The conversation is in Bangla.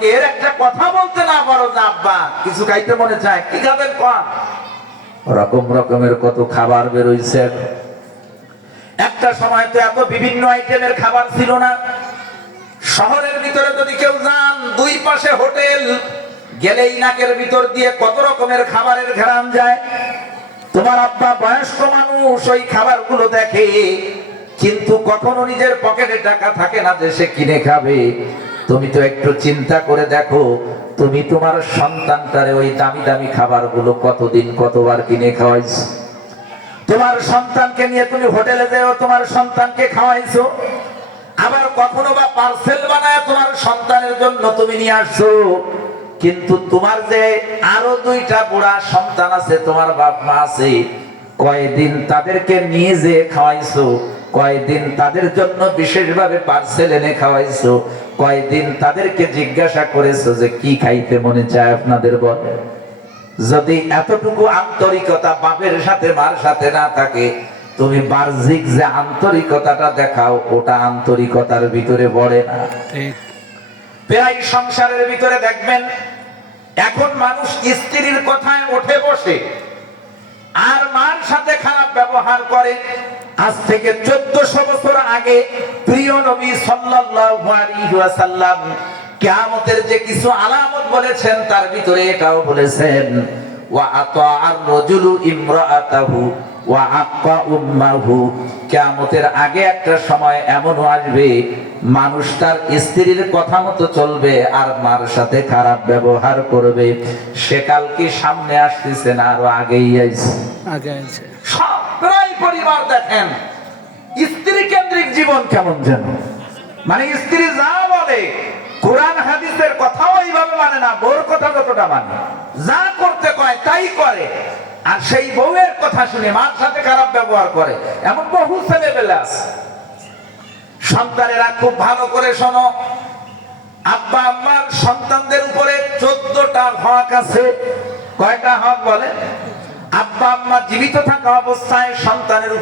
আমাকে এর একটা কথা বলতে না পারো যে, আব্বা, কিছু খাইতে মনে চায়। কি খাবেন কন? রকম রকমের কত খাবার বেরোইছে একটা সময় তো এত বিভিন্ন আইটেমের খাবার ছিল না। শহরের ভিতরে যদি কেউ যান, দুই পাশে হোটেল, গেলেই নাকের ভিতর দিয়ে কত রকমের খাবারের ঘেরাম যায়। তোমার আব্বা বয়স্ক মানুষ, ওই খাবারগুলো দেখে, কিন্তু কখনো নিজের পকেটে টাকা থাকে না যে সে কিনে খাবে। তুমি তো একটু চিন্তা করে দেখো, তুমি তোমার সন্তানটারে ওই দামি দামি খাবারগুলো কতদিন, কতবার কিনে খাওয়াইছো? তোমার সন্তানকে নিয়ে তুমি হোটেলে যেও, তোমার সন্তানকে খাওয়াইছো। আবার কখনো বা পার্সেল বানায় তোমার সন্তানের জন্য তুমি নিয়ে আসছো। কিন্তু তোমার যে আরও দুইটা বুড়া সন্তান আছে, তোমার বাপ মা আছে, কয়দিন তাদেরকে নিয়ে যে খাওয়াইছো কয়দিন তাদের জন্য বিশেষভাবে পার্সেল এনে খাওয়াইছো? কয়দিন তাদেরকে জিজ্ঞাসা করেছ যে কি খাইতে মনে চায় আপনাদের বল যদি এতটুকু আন্তরিকতা বাপের সাথে মার সাথে না থাকে তুমি বাহ্যিক যে আন্তরিকতাটা দেখাও ওটা আন্তরিকতার ভিতরে পড়ে না। প্রায় সংসারের ভিতরে দেখবেন এখন মানুষ স্ত্রীর কথায় ওঠে বসে আর মার সাথে খারাপ ব্যবহার করে আজ থেকে চোদ্দশো বছর আগে প্রিয় নবী ওয়াসাল্লাম কিয়ামতের যে কিছু আলামত বলেছেন তার ভিতরে এটাও বলেছেন কিয়ামতের আগে একটা সময় এমনও আসবে মানুষ তার স্ত্রীর কথা মতো চলবে আর মার সাথে খারাপ ব্যবহার করবে। সে কাল কি সামনে আসতেছে না আরও আগেই আইছে আগে আছে সব প্রায় পরিবার দেখেন, স্ত্রী কেন্দ্রিক জীবন কেমন যেন। মানে স্ত্রী যা বলে, কোরআন হাদিসের কথাও এইভাবে মানে না বোর কথা যতটা মানে। যা করতে কয়, তাই করে। আর সেই বউয়ের কথা শুনে মার সাথে খারাপ ব্যবহার করে। এমন বহু ছেলে বেলে আছে। সন্তানেরা খুব ভালো করে শোনো, আব্বা আম্মার সন্তানদের উপরে চোদ্দটা হক আছে। কয়টা হক বলে? আব্বা মা জীবিত থাকা অবস্থায় সন্তানের